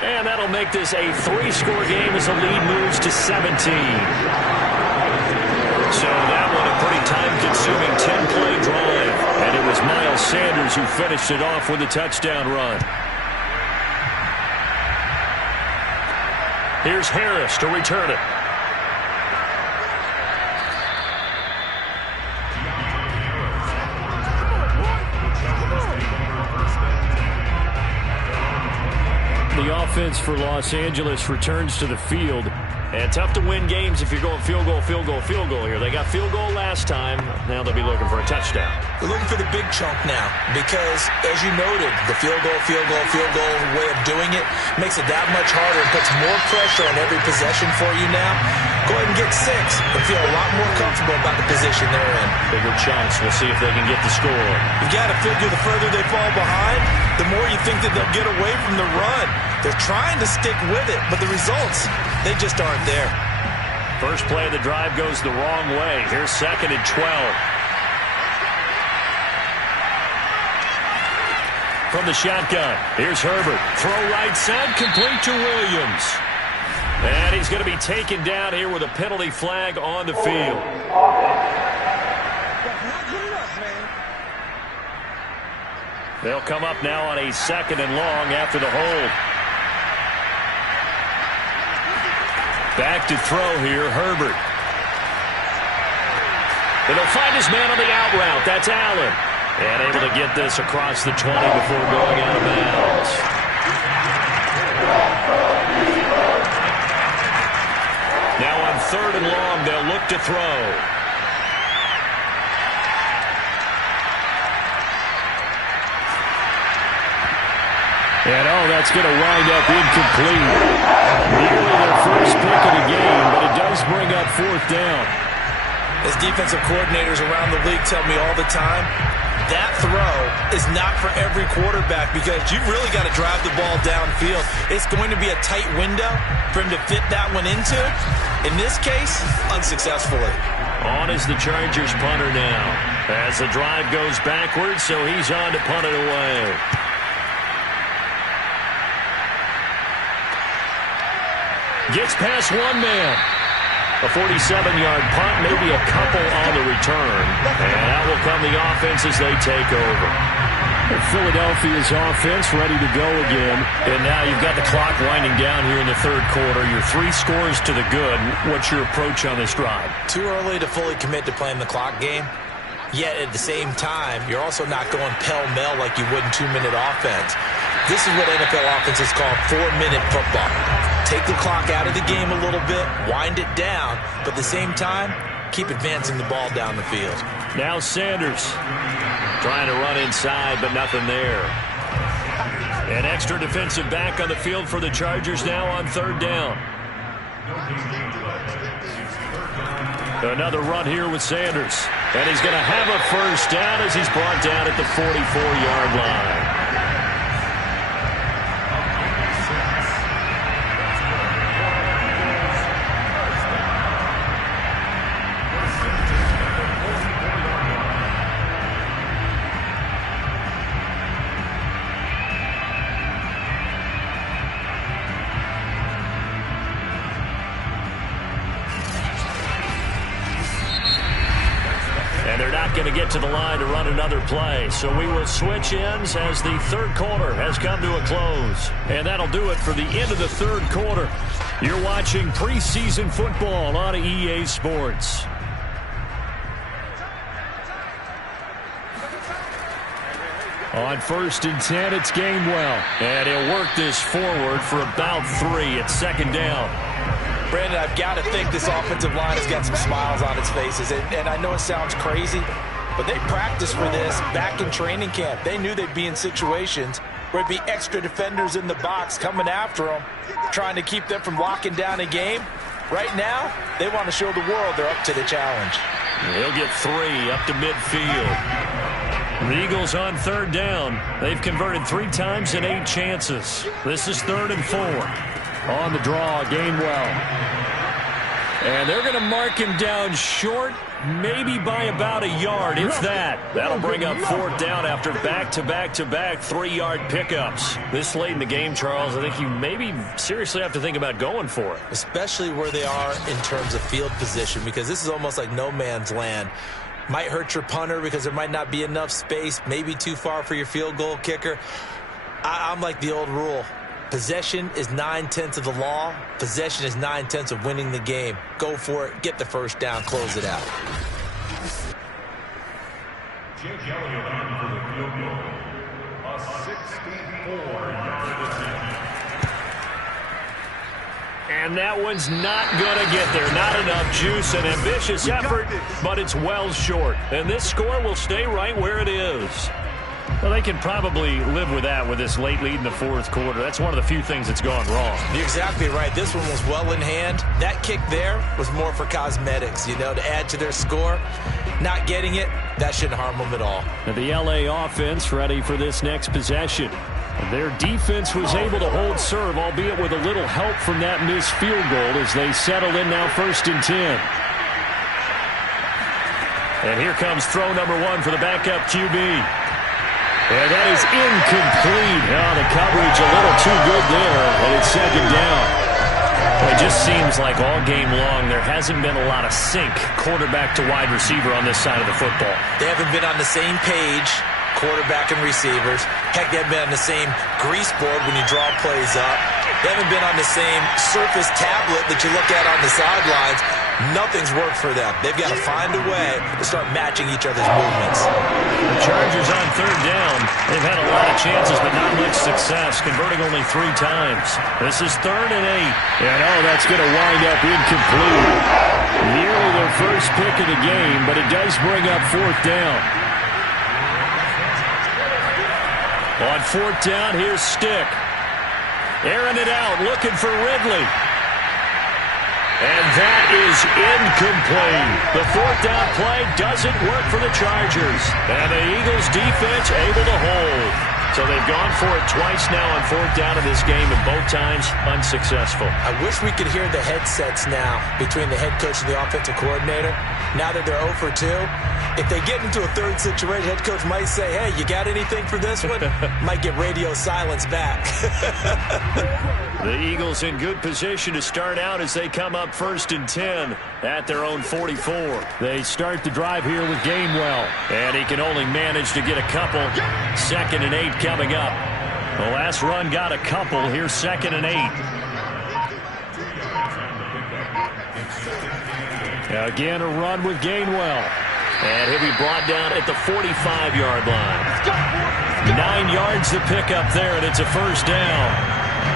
And that'll make this a 3-score game as the lead moves to 17. So that one a pretty time-consuming 10-play drive. And it was Miles Sanders who finished it off with a touchdown run. Here's Harris to return it. The offense for Los Angeles returns to the field. And tough to win games if you're going field goal, field goal, field goal here. They got field goal last time. Now they'll be looking for a touchdown. They're looking for the big chunk now because, as you noted, the field goal way of doing it makes it that much harder and puts more pressure on every possession for you now. Go ahead and get 6 and feel a lot more comfortable about the position they're in. Bigger chunks. We'll see if they can get the score. You've got to figure the further they fall behind, the more you think that they'll get away from the run. They're trying to stick with it, but the results, they just aren't there. First play of the drive goes the wrong way. Here's 2nd and 12. From the shotgun, here's Herbert. Throw right side, complete to Williams. And he's going to be taken down here with a penalty flag on the field. They'll come up now on a 2nd and long after the hold. Back to throw here, Herbert. And he'll find his man on the out route. That's Allen. And able to get this across the 20 before going out of bounds. Now on 3rd and long, they'll look to throw. And, that's going to wind up incomplete. Nearly their first pick of the game, but it does bring up 4th down. As defensive coordinators around the league tell me all the time, that throw is not for every quarterback because you've really got to drive the ball downfield. It's going to be a tight window for him to fit that one into. In this case, unsuccessfully. On is the Chargers punter now. As the drive goes backwards, so he's on to punt it away. Gets past one man. A 47-yard punt, maybe a couple on the return. And out will come the offense as they take over. Philadelphia's offense ready to go again. And now you've got the clock winding down here in the third quarter. You're 3 scores to the good. What's your approach on this drive? Too early to fully commit to playing the clock game. Yet at the same time, you're also not going pell-mell like you would in 2-minute offense. This is what NFL offenses call 4-minute football. Take the clock out of the game a little bit, wind it down, but at the same time, keep advancing the ball down the field. Now Sanders trying to run inside, but nothing there. An extra defensive back on the field for the Chargers now on third down. Another run here with Sanders. And he's going to have a first down as he's brought down at the 44-yard line. Going to get to the line to run another play. So we will switch ends as the third quarter has come to a close. And that'll do it for the end of the third quarter. You're watching preseason football on EA Sports. On 1st and 10, it's Gainwell. And he'll work this forward for about 3 at second down. Brandon, I've got to think this offensive line has got some smiles on its faces. And I know it sounds crazy, but they practiced for this back in training camp. They knew they'd be in situations where it'd be extra defenders in the box coming after them, trying to keep them from locking down a game. Right now, they want to show the world they're up to the challenge. He'll get 3 up to midfield. The Eagles on third down. They've converted 3 times in 8 chances. This is 3rd and 4. On the draw, Gainwell. And they're going to mark him down short, maybe by about a yard, if that. That'll bring up 4th down after back-to-back-to-back 3-yard pickups. This late in the game, Charles, I think you maybe seriously have to think about going for it. Especially where they are in terms of field position, because this is almost like no man's land. Might hurt your punter because there might not be enough space, maybe too far for your field goal kicker. I'm like the old rule. Possession is 9/10 of the law. Possession is 9/10 of winning the game. Go for it. Get the first down. Close it out. Jake Elliott on for the field goal. A 64-yard attempt. And that one's not going to get there. Not enough juice. An ambitious effort, but it's well short. And this score will stay right where it is. Well, they can probably live with that with this late lead in the fourth quarter. That's one of the few things that's gone wrong. You're exactly right. This one was well in hand. That kick there was more for cosmetics, to add to their score. Not getting it, that shouldn't harm them at all. And the L.A. offense ready for this next possession. Their defense was able to hold serve, albeit with a little help from that missed field goal as they settle in now 1st and 10. And here comes throw number 1 for the backup QB. And that is incomplete. Oh, the coverage a little too good there, and it's second down. It just seems like all game long there hasn't been a lot of sync quarterback to wide receiver on this side of the football. They haven't been on the same page, quarterback and receivers. Heck, they haven't been on the same grease board when you draw plays up. They haven't been on the same surface tablet that you look at on the sidelines. Nothing's worked for them. They've got to find a way to start matching each other's movements. The Chargers on third down. They've had a lot of chances, but not much success, converting only 3 times. This is 3rd and 8. And, that's going to wind up incomplete. Nearly their first pick of the game, but it does bring up 4th down. On 4th down, here's Stick. Airing it out, looking for Ridley. And that is incomplete. The 4th down play doesn't work for the Chargers. And the Eagles defense able to hold. So they've gone for it twice now on 4th down in this game, and both times unsuccessful. I wish we could hear the headsets now between the head coach and the offensive coordinator. Now that they're 0 for 2, if they get into a third situation, head coach might say, hey, you got anything for this one? Might get radio silence back. The Eagles in good position to start out as they come up 1st and 10 at their own 44. They start the drive here with Gainwell. And he can only manage to get a couple. 2nd and 8 coming up. The last run got a couple. Here's 2nd and 8. Again, a run with Gainwell. And he'll be brought down at the 45-yard line. 9 yards to pick up there, and it's a first down.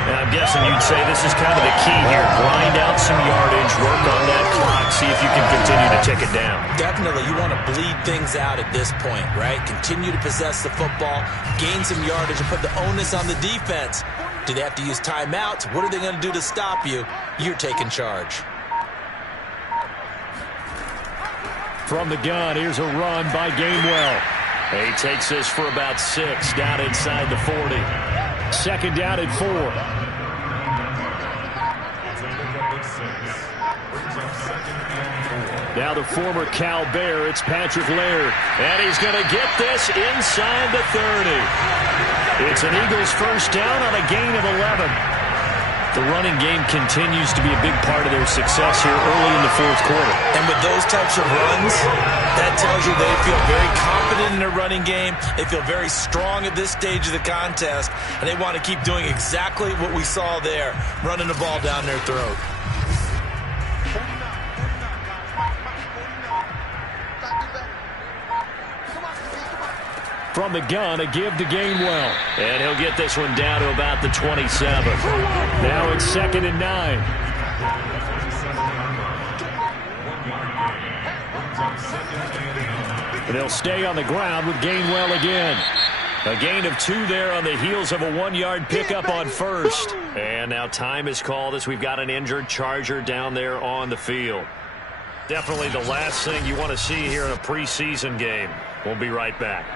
And I'm guessing you'd say this is kind of the key here. Grind out some yardage, work on that clock, see if you can continue to tick it down. Definitely. You want to bleed things out at this point, right? Continue to possess the football, gain some yardage, and put the onus on the defense. Do they have to use timeouts? What are they going to do to stop you? You're taking charge. From the gun, here's a run by Gainwell. He takes this for about 6 down inside the 40. 2nd down at 4. Now the former Cal Bear, it's Patrick Laird. And he's going to get this inside the 30. It's an Eagles first down on a gain of 11. The running game continues to be a big part of their success here early in the 4th quarter. And with those types of runs, that tells you they feel very confident in their running game. They feel very strong at this stage of the contest, and they want to keep doing exactly what we saw there, running the ball down their throat. From the gun, a give to Gainwell. And he'll get this one down to about the 27. Now it's 2nd and 9. And they'll stay on the ground with Gainwell again. A gain of 2 there on the heels of a 1-yard pickup on first. And now time is called as we've got an injured Charger down there on the field. Definitely the last thing you want to see here in a preseason game. We'll be right back.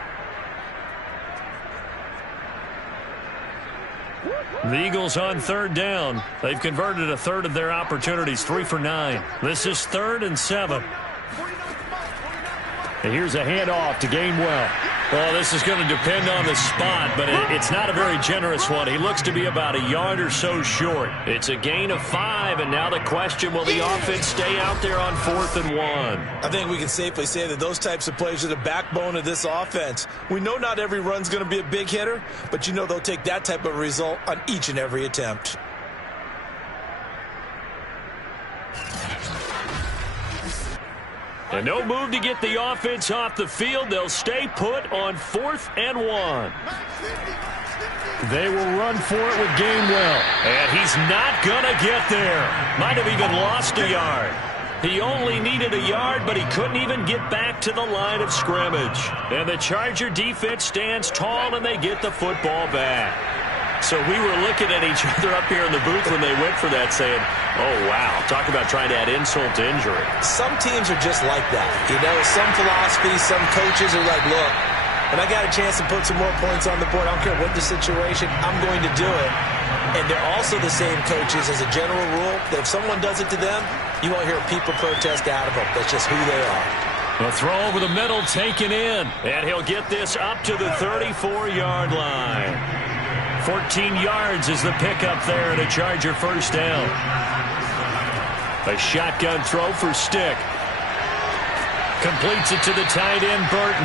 The Eagles on 3rd down. They've converted a third of their opportunities, 3 for 9. This is 3rd and 7. And here's a handoff to Gainwell. Well, this is going to depend on the spot, but it's not a very generous one. He looks to be about a yard or so short. It's a gain of 5, and now the question, will the offense stay out there on 4th and 1? I think we can safely say that those types of plays are the backbone of this offense. We know not every run's going to be a big hitter, but you know they'll take that type of result on each and every attempt. And no move to get the offense off the field. They'll stay put on 4th and 1. They will run for it with Gainwell. And he's not going to get there. Might have even lost a yard. He only needed a yard, but he couldn't even get back to the line of scrimmage. And the Charger defense stands tall, and they get the football back. So we were looking at each other up here in the booth when they went for that saying, oh, wow, talk about trying to add insult to injury. Some teams are just like that. You know, some philosophies, some coaches are like, look, when I got a chance to put some more points on the board, I don't care what the situation, I'm going to do it. And they're also the same coaches as a general rule that if someone does it to them, you won't hear people protest out of them. That's just who they are. A throw over the middle taken in. And he'll get this up to the 34-yard line. 14 yards is the pickup there and a Charger first down. A shotgun throw for Stick. Completes it to the tight end, Burton.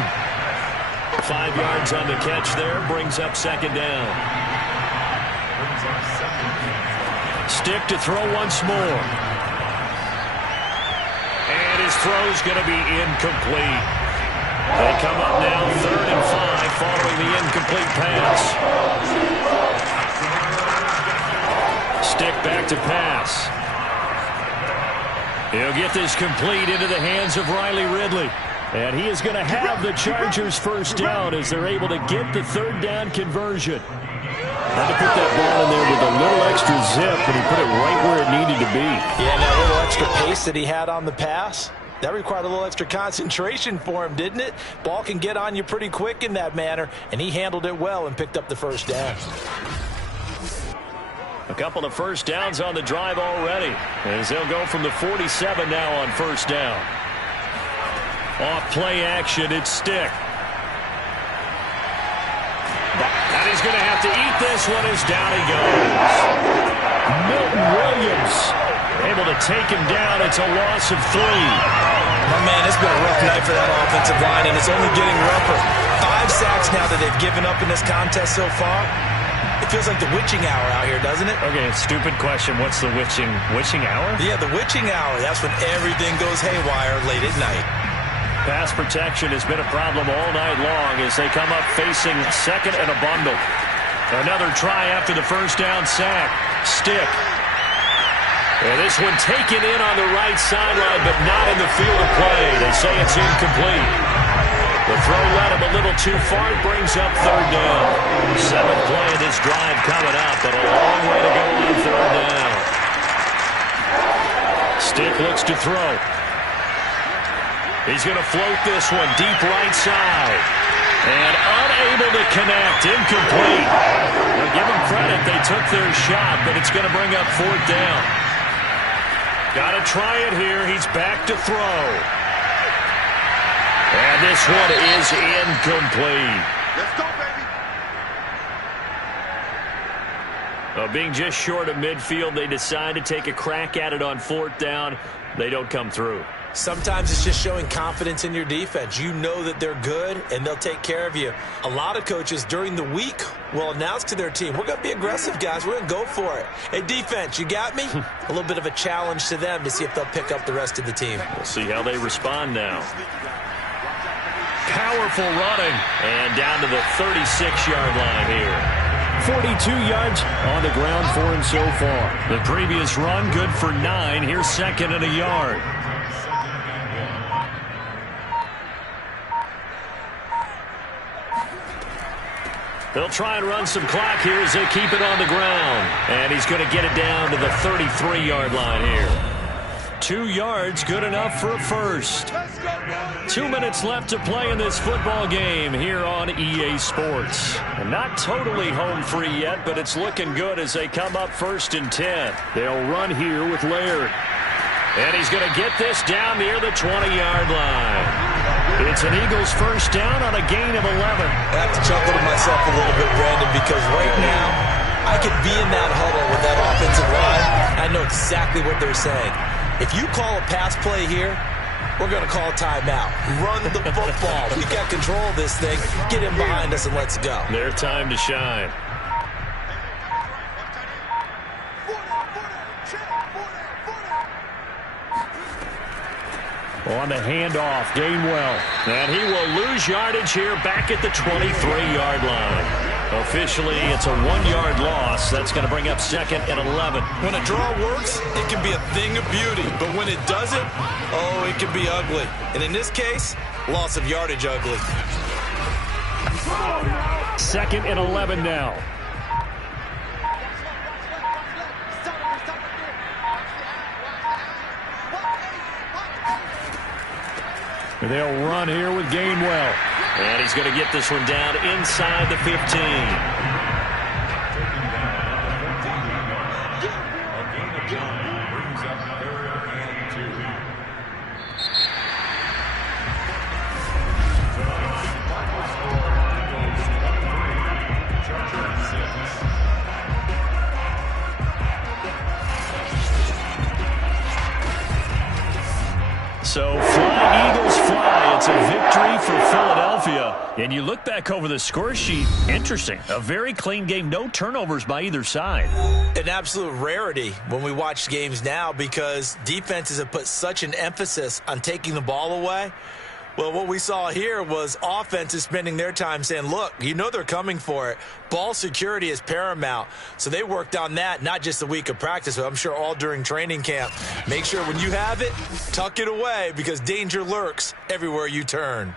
5 yards on the catch there, brings up 2nd down. Stick to throw once more. And his throw's going to be incomplete. They come up now 3rd and 5 following the incomplete pass. Stick back to pass. He'll get this complete into the hands of Riley Ridley. And he is going to have the Chargers first down as they're able to get the 3rd down conversion. Had to put that ball in there with a little extra zip, and he put it right where it needed to be. Yeah, and that little extra pace that he had on the pass, that required a little extra concentration for him, didn't it? Ball can get on you pretty quick in that manner, and he handled it well and picked up the first down. A couple of first downs on the drive already, as they'll go from the 47 now on first down. Off play action, it's Stick. And he's going to have to eat this one as down he goes. take him down. It's a loss of 3. My man, it's been a rough night for that offensive line, and it's only getting rougher. 5 sacks now that they've given up in this contest so far. It feels like the witching hour out here, doesn't it? Okay, stupid question. What's the witching hour? Yeah, the witching hour. That's when everything goes haywire late at night. Pass protection has been a problem all night long as they come up facing second and a bundle. Another try after the first down sack. Stick. And this one taken in on the right sideline, but not in the field of play. They say it's incomplete. The throw led him a little too far. It brings up third down. 7th play of this drive coming up, but a long way to go on third down. Stick looks to throw. He's going to float this one deep right side. And unable to connect. Incomplete. Well, give them credit. They took their shot, but it's going to bring up 4th down. Got to try it here. He's back to throw. And this one is incomplete. Let's go, baby. Being just short of midfield, they decide to take a crack at it on 4th down. They don't come through. Sometimes it's just showing confidence in your defense. You know that they're good, and they'll take care of you. A lot of coaches during the week will announce to their team, we're going to be aggressive, guys. We're going to go for it. Hey, defense, you got me? A little bit of a challenge to them to see if they'll pick up the rest of the team. We'll see how they respond now. Powerful running. And down to the 36-yard line here. 42 yards on the ground for him so far. The previous run, good for 9. Here's 2nd and a yard. They'll try and run some clock here as they keep it on the ground. And he's going to get it down to the 33-yard line here. 2 yards, good enough for a first. 2 minutes left to play in this football game here on EA Sports. And not totally home free yet, but it's looking good as they come up 1st and 10. They'll run here with Laird. And he's going to get this down near the 20-yard line. It's an Eagles first down on a gain of 11. I have to chuckle to myself a little bit, Brandon, because right now I could be in that huddle with that offensive line. I know exactly what they're saying. If you call a pass play here, we're going to call a timeout. Run the football. We got control of this thing. Get in behind us and let's go. Their time to shine. On the handoff, Gainwell. And he will lose yardage here back at the 23-yard line. Officially, it's a 1-yard loss. That's going to bring up 2nd and 11. When a draw works, it can be a thing of beauty. But when it doesn't, oh, it can be ugly. And in this case, loss of yardage ugly. 2nd and 11 now. They'll run here with Gainwell. And he's going to get this one down inside the 15. So fly, Eagles fly. It's a victory for Philadelphia. And you look back over the score sheet, interesting. A very clean game, no turnovers by either side. An absolute rarity when we watch games now because defenses have put such an emphasis on taking the ball away. Well, what we saw here was offenses spending their time saying, look, you know they're coming for it. Ball security is paramount. So they worked on that, not just a week of practice, but I'm sure all during training camp. Make sure when you have it, tuck it away because danger lurks everywhere you turn.